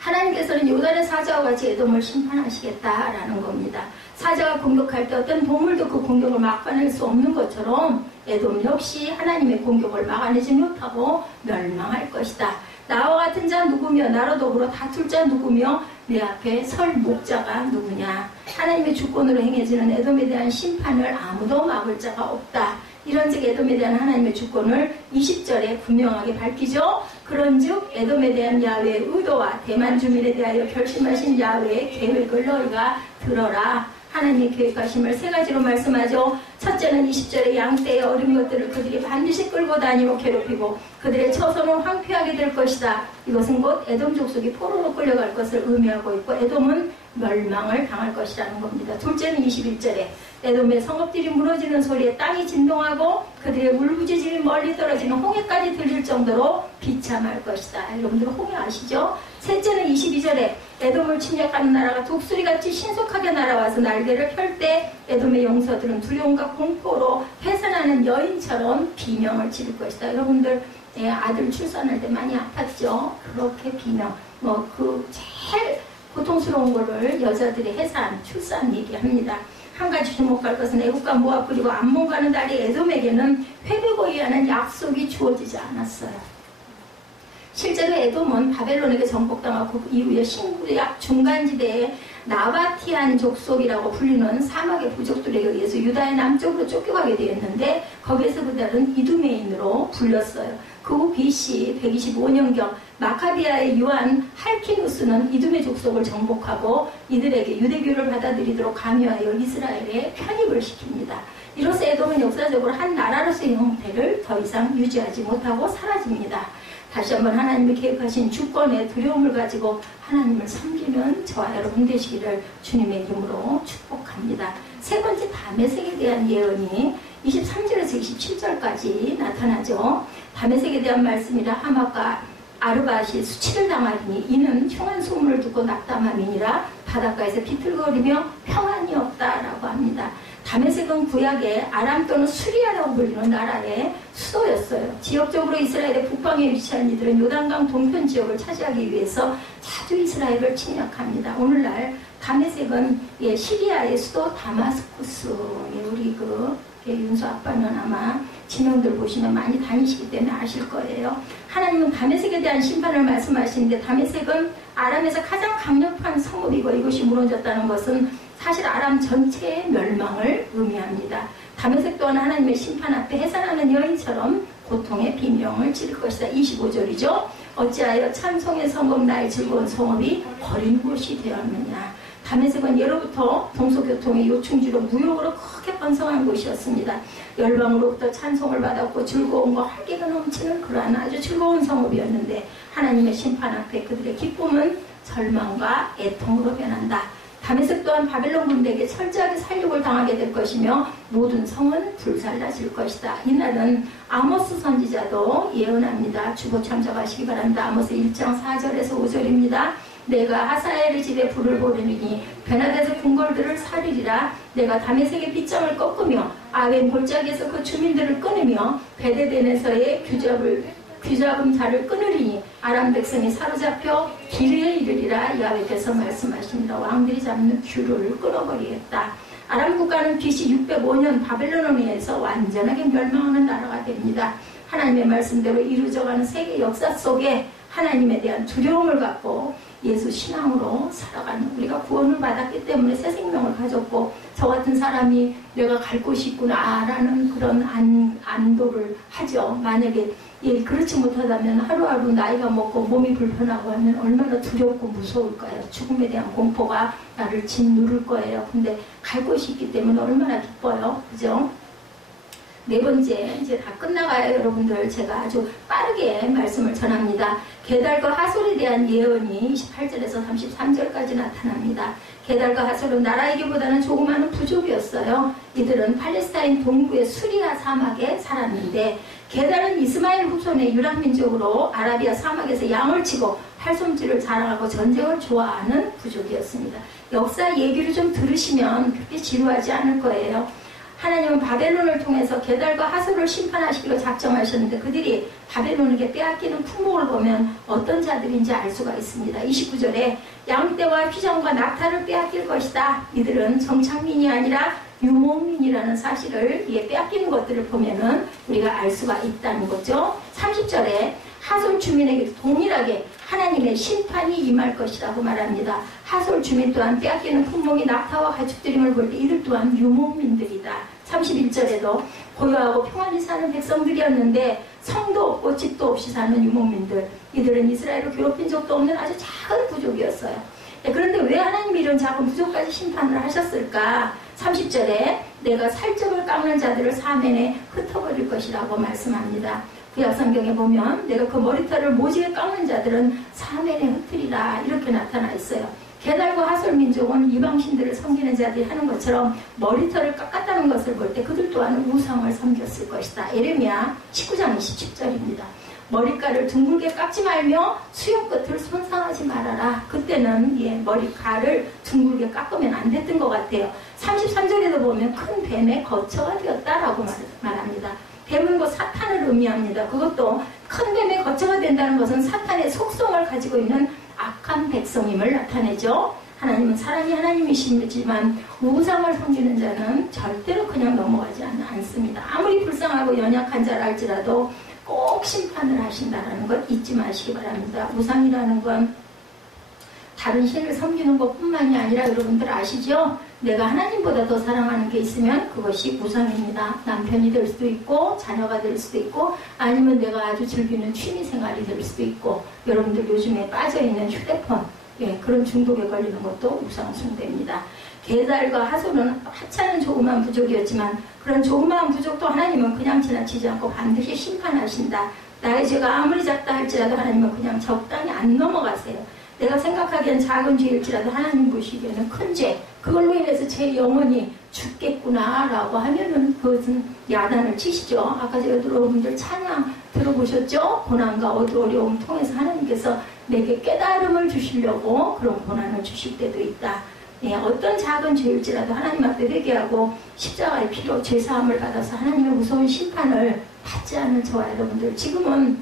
하나님께서는 요단의 사자와 같이 에돔을 심판하시겠다라는 겁니다. 사자가 공격할 때 어떤 동물도 그 공격을 막아낼 수 없는 것처럼 에돔 역시 하나님의 공격을 막아내지 못하고 멸망할 것이다. 나와 같은 자 누구며 나로 더불어 다툴 자 누구며 내 앞에 설 목자가 누구냐. 하나님의 주권으로 행해지는 에돔에 대한 심판을 아무도 막을 자가 없다. 이런즉 에돔에 대한 하나님의 주권을 20절에 분명하게 밝히죠. 그런즉 에돔에 대한 야훼의 의도와 대만 주민에 대하여 결심하신 야훼의 계획을 너희가 들어라. 하나님의 계획하심을 세 가지로 말씀하죠. 첫째는 20절에 양떼의 어린 것들을 그들이 반드시 끌고 다니고 괴롭히고 그들의 처소는 황폐하게 될 것이다. 이것은 곧 에돔 족속이 포로로 끌려갈 것을 의미하고 있고 에돔은 멸망을 당할 것이라는 겁니다. 둘째는 21절에 에돔의 성읍들이 무너지는 소리에 땅이 진동하고 그들의 울부짖음이 멀리 떨어지는 홍해까지 들릴 정도로 비참할 것이다. 여러분들 홍해 아시죠? 셋째는 22절에 에돔을 침략하는 나라가 독수리같이 신속하게 날아와서 날개를 펼 때 에돔의 용서들은 두려움과 공포로 회선하는 여인처럼 비명을 지를 것이다. 여러분들 아들 출산할 때 많이 아팠죠? 그렇게 비명, 그 제일 고통스러운 거를 여자들의 해산, 출산 얘기합니다. 한 가지 주목할 것은 애국과 모압 그리고 암몬 가는 다리 에돔에게는 회복을 위한 약속이 주어지지 않았어요. 실제로 에돔은 바벨론에게 정복당하고 그 이후에 신구약 중간지대에 나바티안 족속이라고 불리는 사막의 부족들에게 의해서 유다의 남쪽으로 쫓겨가게 되었는데 거기에서 그들은 이두메인으로 불렸어요. 그 후 BC 125년경 마카비아의 요한 할키누스는 이두메 족속을 정복하고 이들에게 유대교를 받아들이도록 강요하여 이스라엘에 편입을 시킵니다. 이로써 에돔은 역사적으로 한 나라로서의 형태를 더 이상 유지하지 못하고 사라집니다. 다시 한번 하나님이 계획하신 주권의 두려움을 가지고 하나님을 섬기는 저와 여러분 되시기를 주님의 이름으로 축복합니다. 세 번째 다메섹에 대한 예언이 23절에서 27절까지 나타나죠. 다메섹에 대한 말씀이라 하맛과 아르밧이 수치를 당하리니 이는 흉한 소문을 듣고 낙담함이니라 바닷가에서 비틀거리며 평안이 없다라고 합니다. 다메섹은 구약의 아람 또는 수리아라고 불리는 나라의 수도였어요. 지역적으로 이스라엘의 북방에 위치한 이들은 요단강 동편 지역을 차지하기 위해서 자주 이스라엘을 침략합니다. 오늘날 다메섹은 시리아의 수도 다마스쿠스, 우리 윤수 아빠는 아마 지명들 보시면 많이 다니시기 때문에 아실 거예요. 하나님은 다메섹에 대한 심판을 말씀하시는데 다메섹은 아람에서 가장 강력한 성읍이고 이것이 무너졌다는 것은 사실 아람 전체의 멸망을 의미합니다. 다메섹 또한 하나님의 심판 앞에 해산하는 여인처럼 고통의 비명을 지를 것이다. 25절이죠. 어찌하여 찬송의 성읍 나의 즐거운 성읍이 버린 곳이 되었느냐. 다메섹은 예로부터 동서교통의 요충지로 무역으로 크게 번성한 곳이었습니다. 열방으로부터 찬송을 받았고 즐거움과 활기가 넘치는 그러한 아주 즐거운 성읍이었는데 하나님의 심판 앞에 그들의 기쁨은 절망과 애통으로 변한다. 다메섹 또한 바벨론 군대에게 철저하게 살육을 당하게 될 것이며 모든 성은 불살라질 것이다. 이날은 아모스 선지자도 예언합니다. 주보 참작하시기 바랍니다. 아모스 1장 4절에서 5절입니다. 내가 하사엘의 집에 불을 보내리니 베나데서 궁궐들을 사리리라. 내가 다메섹의 빗장을 꺾으며 아웬 골짜기에서 그 주민들을 끊으며 베데덴에서의 규잡음자를 끊으리니 아람 백성이 사로잡혀 기르에 이르리라. 야훼께서 말씀하십니다. 왕들이 잡는 규를 끊어버리겠다. 아람 국가는 BC 605년 바벨론에 의해서 완전하게 멸망하는 나라가 됩니다. 하나님의 말씀대로 이루어져가는 세계 역사 속에 하나님에 대한 두려움을 갖고 예수 신앙으로 살아가는 우리가 구원을 받았기 때문에 새 생명을 가졌고 저 같은 사람이 내가 갈 곳이 있구나 라는 그런 안도를 하죠. 만약에 그렇지 못하다면 하루하루 나이가 먹고 몸이 불편하고 하면 얼마나 두렵고 무서울까요? 죽음에 대한 공포가 나를 짓누를 거예요. 근데 갈 곳이 있기 때문에 얼마나 기뻐요. 그죠? 네 번째, 이제 다 끝나가요, 여러분들. 제가 아주 빠르게 말씀을 전합니다. 게달과 하솔에 대한 예언이 28절에서 33절까지 나타납니다. 게달과 하솔은 나라이기보다는 조그마한 부족이었어요. 이들은 팔레스타인 동부의 수리아 사막에 살았는데 게달은 이스마엘 후손의 유랑민족으로 아라비아 사막에서 양을 치고 팔솜질을 자랑하고 전쟁을 좋아하는 부족이었습니다. 역사 얘기를 좀 들으시면 그렇게 지루하지 않을 거예요. 하나님은 바벨론을 통해서 게달과 하솔을 심판하시기로 작정하셨는데 그들이 바벨론에게 빼앗기는 품목을 보면 어떤 자들인지 알 수가 있습니다. 29절에 양떼와 휘정과 낙타를 빼앗길 것이다. 이들은 정착민이 아니라 유목민이라는 사실을 빼앗기는 것들을 보면은 우리가 알 수가 있다는 거죠. 30절에 하솔 주민에게 동일하게 하나님의 심판이 임할 것이라고 말합니다. 하솔 주민 또한 빼앗기는 품목이 낙타와 가축들임을 볼 때 이들 또한 유목민들이다. 31절에도 고요하고 평안히 사는 백성들이었는데 성도 없고 집도 없이 사는 유목민들. 이들은 이스라엘을 괴롭힌 적도 없는 아주 작은 부족이었어요. 그런데 왜 하나님이 이런 작은 부족까지 심판을 하셨을까? 30절에 내가 살점을 깎는 자들을 사면에 흩어버릴 것이라고 말씀합니다. 구약 성경에 보면 내가 그 머리털을 모지게 깎는 자들은 사면에 흩으리라 이렇게 나타나 있어요. 게달과 하솔 민족은 이방신들을 섬기는 자들이 하는 것처럼 머리털을 깎았다는 것을 볼 때 그들 또한 우상을 섬겼을 것이다. 에레미야 19장 27절입니다. 머리카락을 둥글게 깎지 말며 수염 끝을 손상하지 말아라. 그때는 머리카락을 둥글게 깎으면 안 됐던 것 같아요. 33절에도 보면 큰 뱀의 거처가 되었다라고 말합니다. 뱀은 곧 사탄을 의미합니다. 그것도 큰 뱀의 거처가 된다는 것은 사탄의 속성을 가지고 있는 악한 백성임을 나타내죠. 하나님은 사랑이 하나님이시지만 우상을 섬기는 자는 절대로 그냥 넘어가지 않습니다. 아무리 불쌍하고 연약한 자랄지라도 꼭 심판을 하신다는 것 잊지 마시기 바랍니다. 우상이라는 건 다른 신을 섬기는 것뿐만이 아니라 여러분들 아시죠? 내가 하나님보다 더 사랑하는 게 있으면 그것이 우상입니다. 남편이 될 수도 있고 자녀가 될 수도 있고 아니면 내가 아주 즐기는 취미생활이 될 수도 있고 여러분들 요즘에 빠져있는 휴대폰 그런 중독에 걸리는 것도 우상 숭배입니다. 게달과 하솔은 하찮은 조그마한 부족이었지만 그런 조그마한 부족도 하나님은 그냥 지나치지 않고 반드시 심판하신다. 나의 죄가 아무리 작다 할지라도 하나님은 그냥 적당히 안 넘어가세요. 내가 생각하기엔 작은 죄일지라도 하나님 보시기에는 큰 죄, 그걸로 인해서 제 영혼이 죽겠구나 라고 하면은 그것은 야단을 치시죠. 아까 제가 여러분들 찬양 들어보셨죠? 고난과 어려움 통해서 하나님께서 내게 깨달음을 주시려고 그런 고난을 주실 때도 있다. 어떤 작은 죄일지라도 하나님 앞에 회개하고 십자가의 피로 죄사함을 받아서 하나님의 무서운 심판을 받지 않은 저와 여러분들 지금은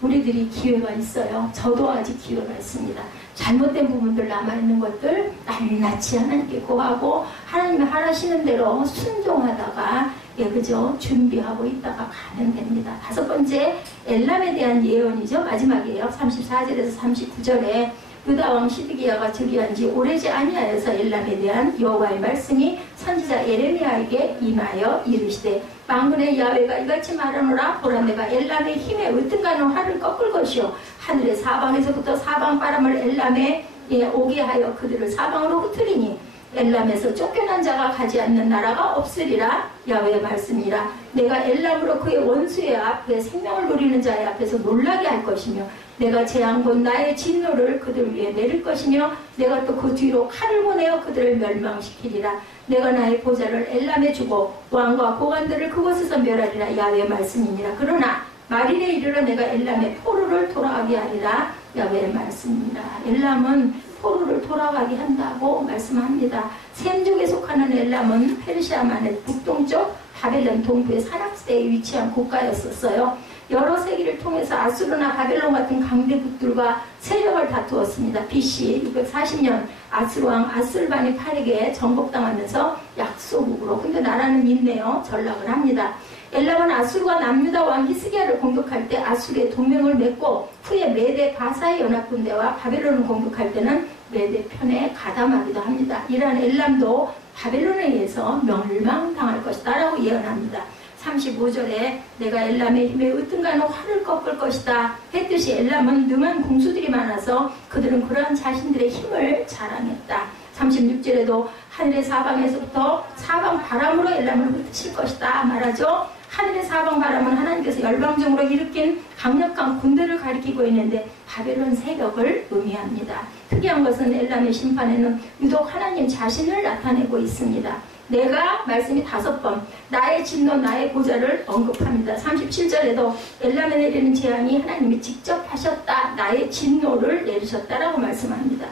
우리들이 기회가 있어요. 저도 아직 기회가 있습니다. 잘못된 부분들 남아있는 것들 낱낱이 하나님께 고하고 하나님의 하라시는 대로 순종하다가 그죠? 준비하고 있다가 가면 됩니다. 5번째 엘람에 대한 예언이죠. 마지막이에요. 34절에서 39절에 유다왕 시드기야가 즉위한 지 오래지 아니하여서 엘람에 대한 여호와의 말씀이 선지자 예레미야에게 임하여 이르시되 만군의 야훼가 이같이 말하노라. 보라 내가 엘람의 힘에 으뜸가는 활을 꺾을 것이요 하늘의 사방에서부터 사방 바람을 엘람에 오게 하여 그들을 사방으로 흩으리니 엘람에서 쫓겨난 자가 가지 않는 나라가 없으리라. 야훼의 말씀이라. 내가 엘람으로 그의 원수의 앞에 생명을 누리는 자의 앞에서 놀라게 할 것이며 내가 재앙 곧 나의 진노를 그들 위에 내릴 것이며 내가 또 그 뒤로 칼을 보내어 그들을 멸망시키리라. 내가 나의 보좌를 엘람에 주고 왕과 고관들을 그곳에서 멸하리라. 야훼의 말씀이니라. 그러나 말일에 이르러 내가 엘람의 포로를 돌아가게 하리라. 야훼의 말씀이니라. 엘람은 포로를 돌아가게 한다고 말씀합니다. 셈족에 속하는 엘람은 페르시아만의 북동쪽 바벨론 동부의 산악지대에 위치한 국가였었어요. 여러 세기를 통해서 아수르나 바벨론 같은 강대국들과 세력을 다투었습니다. BC 640년 아수르왕 아술반이 팔에게 정복당하면서 약소국으로 근데 나라는 있네요. 전락을 합니다. 엘람은 아수르가 남유다 왕 히스기야를 공격할 때 아수르의 동맹을 맺고 후에 메대 바사의 연합군대와 바벨론을 공격할 때는 메대 편에 가담하기도 합니다. 이러한 엘람도 바벨론에 의해서 멸망당할 것이다 라고 예언합니다. 35절에 내가 엘람의 힘에 으뜸가는 활을 꺾을 것이다 했듯이 엘람은 능한 공수들이 많아서 그들은 그러한 자신들의 힘을 자랑했다. 36절에도 하늘의 사방에서부터 사방 바람으로 엘람을 흩으실 것이다 말하죠. 하늘의 사방 바람은 하나님께서 열방중으로 일으킨 강력한 군대를 가리키고 있는데 바벨론 세력을 의미합니다. 특이한 것은 엘람의 심판에는 유독 하나님 자신을 나타내고 있습니다. 내가 말씀이 5번 나의 진노 나의 보좌를 언급합니다. 37절에도 엘람에 내리는 재앙이 하나님이 직접 하셨다. 나의 진노를 내리셨다라고 말씀합니다.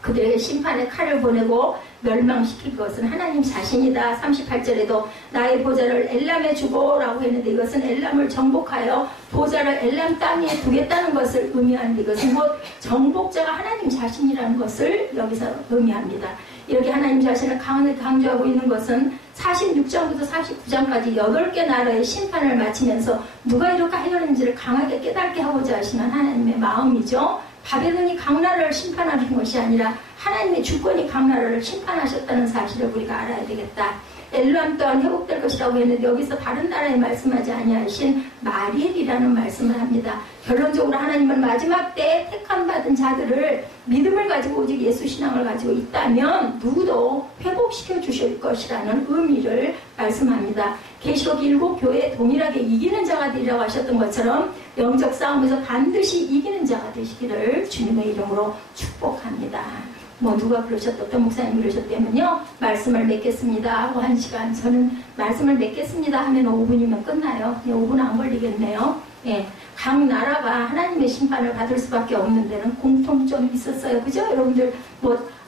그들에게 심판의 칼을 보내고 멸망시킬 것은 하나님 자신이다. 38절에도 나의 보좌를 엘람에 주고 라고 했는데 이것은 엘람을 정복하여 보좌를 엘람 땅에 두겠다는 것을 의미하는데 이것은 곧 정복자가 하나님 자신이라는 것을 여기서 의미합니다. 이렇게 하나님 자신을 강조하고 있는 것은 46장부터 49장까지 8개 나라의 심판을 마치면서 누가 이렇게 하려는지를 강하게 깨닫게 하고자 하시는 하나님의 마음이죠. 바벨론이 강나라를 심판하신 것이 아니라 하나님의 주권이 강나라를 심판하셨다는 사실을 우리가 알아야 되겠다. 엘람 또한 회복될 것이라고 했는데 여기서 다른 나라에 말씀하지 아니하신 마리엘이라는 말씀을 합니다. 결론적으로 하나님은 마지막 때에 택함받은 자들을 믿음을 가지고 오직 예수 신앙을 가지고 있다면 누구도 회복시켜 주실 것이라는 의미를 말씀합니다. 계시록 7교회에 동일하게 이기는 자가 되리라고 하셨던 것처럼 영적 싸움에서 반드시 이기는 자가 되시기를 주님의 이름으로 축복합니다. 누가 그러셨다, 어떤 목사님이 그러셨다면요, 말씀을 맺겠습니다 하고 1시간, 저는 말씀을 맺겠습니다 하면 5분이면 끝나요. 5분 안 걸리겠네요. 각 나라가 하나님의 심판을 받을 수밖에 없는 데는 공통점이 있었어요. 그죠? 여러분들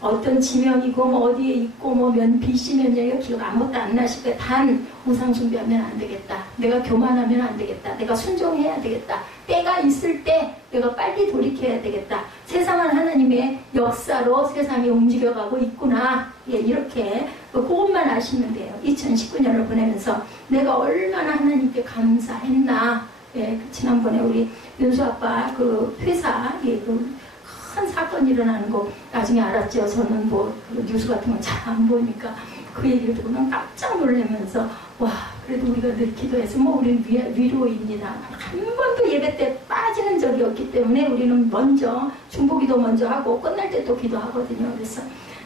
어떤 지명이고 어디에 있고 BC 면역이 기억 아무것도 안 나실 때 단 우상 숭배하면 안 되겠다. 내가 교만하면 안 되겠다. 내가 순종해야 되겠다. 때가 있을 때 내가 빨리 돌이켜야 되겠다. 세상은 하나님의 하나님의 역사로 세상이 움직여가고 있구나. 예, 이렇게 그것만 아시면 돼요. 2019년을 보내면서 내가 얼마나 하나님께 감사했나. 예, 지난번에 우리 윤수 아빠 그 회사 큰 사건이 일어나는 거 나중에 알았죠. 저는 뭐 뉴스 같은 건 잘 안 보니까 그 얘기를 듣고는 깜짝 놀라면서 와, 그래도 우리가 늘 기도해서 뭐 우리는 위로입니다. 한 번도 예배 때 빠지는 적이 없기 때문에 우리는 먼저 중보기도 먼저 하고 끝날 때 또 기도하거든요. 그래서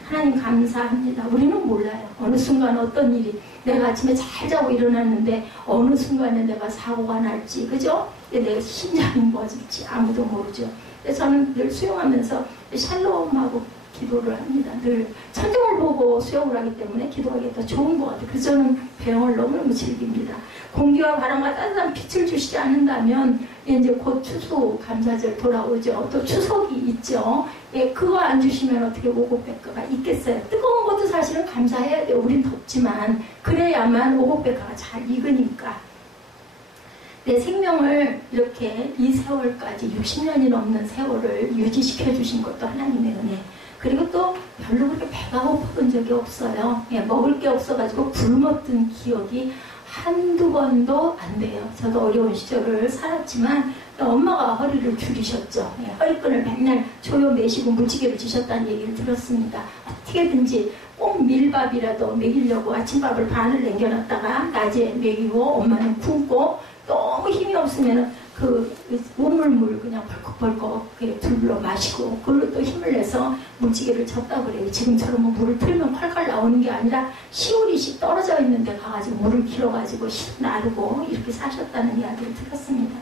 하나님 감사합니다. 우리는 몰라요. 어느 순간 어떤 일이 내가 아침에 잘 자고 일어났는데 어느 순간에 내가 사고가 날지, 그죠? 내가 심장이 멎을지 아무도 모르죠. 그래서 저는 늘 수용하면서 샬롬하고 기도를 합니다. 늘 천정을 보고 수용을 하기 때문에 기도하기가 더 좋은 것 같아요. 그래서 저는 배영을 너무너무 즐깁니다. 공기와 바람과 따뜻한 빛을 주시지 않는다면 이제 곧 추수 감사절 돌아오죠. 또 추석이 있죠. 예, 그거 안 주시면 어떻게 오곡백과가 있겠어요. 뜨거운 것도 사실은 감사해야 돼요. 우린 덥지만 그래야만 오곡백과가 잘 익으니까. 내 생명을 이렇게 이 세월까지 60년이 넘는 세월을 유지시켜 주신 것도 하나님의 은혜. 그리고 또 별로 그렇게 배가 고픈 적이 없어요. 예, 먹을 게 없어가지고 굶었던 기억이 한두 번도 안 돼요. 저도 어려운 시절을 살았지만 엄마가 허리를 줄이셨죠. 예, 허리끈을 맨날 조여 매시고 무지개를 주셨다는 얘기를 들었습니다. 어떻게든지 꼭 밀밥이라도 먹이려고 아침밥을 반을 남겨놨다가 낮에 먹이고 엄마는 굶고 너무 힘이 없으면 그 우물물 그냥 벌컥벌컥 둘러 마시고 그걸로 또 힘을 내서 무지개를 쳤다 그래요. 지금처럼 뭐 물을 틀면 콸콸 나오는 게 아니라 시오리씩 떨어져 있는데 가가지고 물을 길어가지고 나르고 이렇게 사셨다는 이야기를 들었습니다.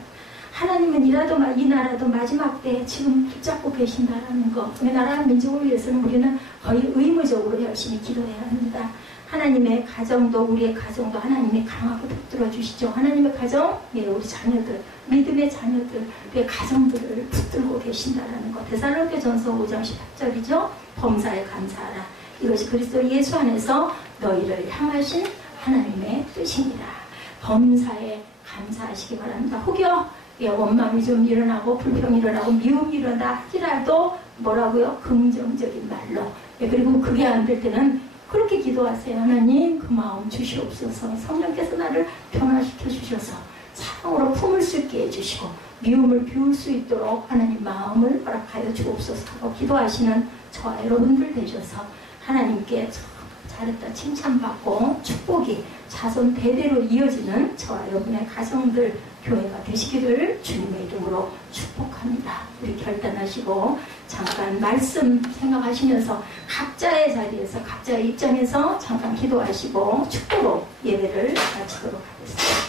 하나님은 이 나라도 마지막 때 지금 붙잡고 계신다라는 거. 우리나라 민족을 위해서는 우리는 거의 의무적으로 열심히 기도해야 합니다. 하나님의 가정도 우리의 가정도 하나님이 강하고 붙들어 주시죠. 하나님의 가정, 예, 우리 자녀들, 믿음의 자녀들의 가정들을 붙들고 계신다라는 것. 데살로니가전서 5장 18절이죠. 범사에 감사하라. 이것이 그리스도 예수 안에서 너희를 향하신 하나님의 뜻입니다. 범사에 감사하시기 바랍니다. 혹여 예, 원망이 좀 일어나고 불평이 일어나고 미움이 일어나 하지라도 뭐라고요? 긍정적인 말로. 예, 그리고 그게 안 될 때는 그렇게 기도하세요. 하나님 그 마음 주시옵소서. 성령께서 나를 변화시켜 주셔서 사랑으로 품을 수 있게 해주시고 미움을 비울 수 있도록 하나님 마음을 허락하여 주옵소서 하고 기도하시는 저와 여러분들 되셔서 하나님께 잘했다 칭찬받고 축복이 자손 대대로 이어지는 저와 여러분의 가정들 교회가 되시기를 주님의 이름으로 축복합니다. 우리 결단하시고 잠깐 말씀 생각하시면서 각자의 자리에서 각자의 입장에서 잠깐 기도하시고 축복으로 예배를 마치도록 하겠습니다.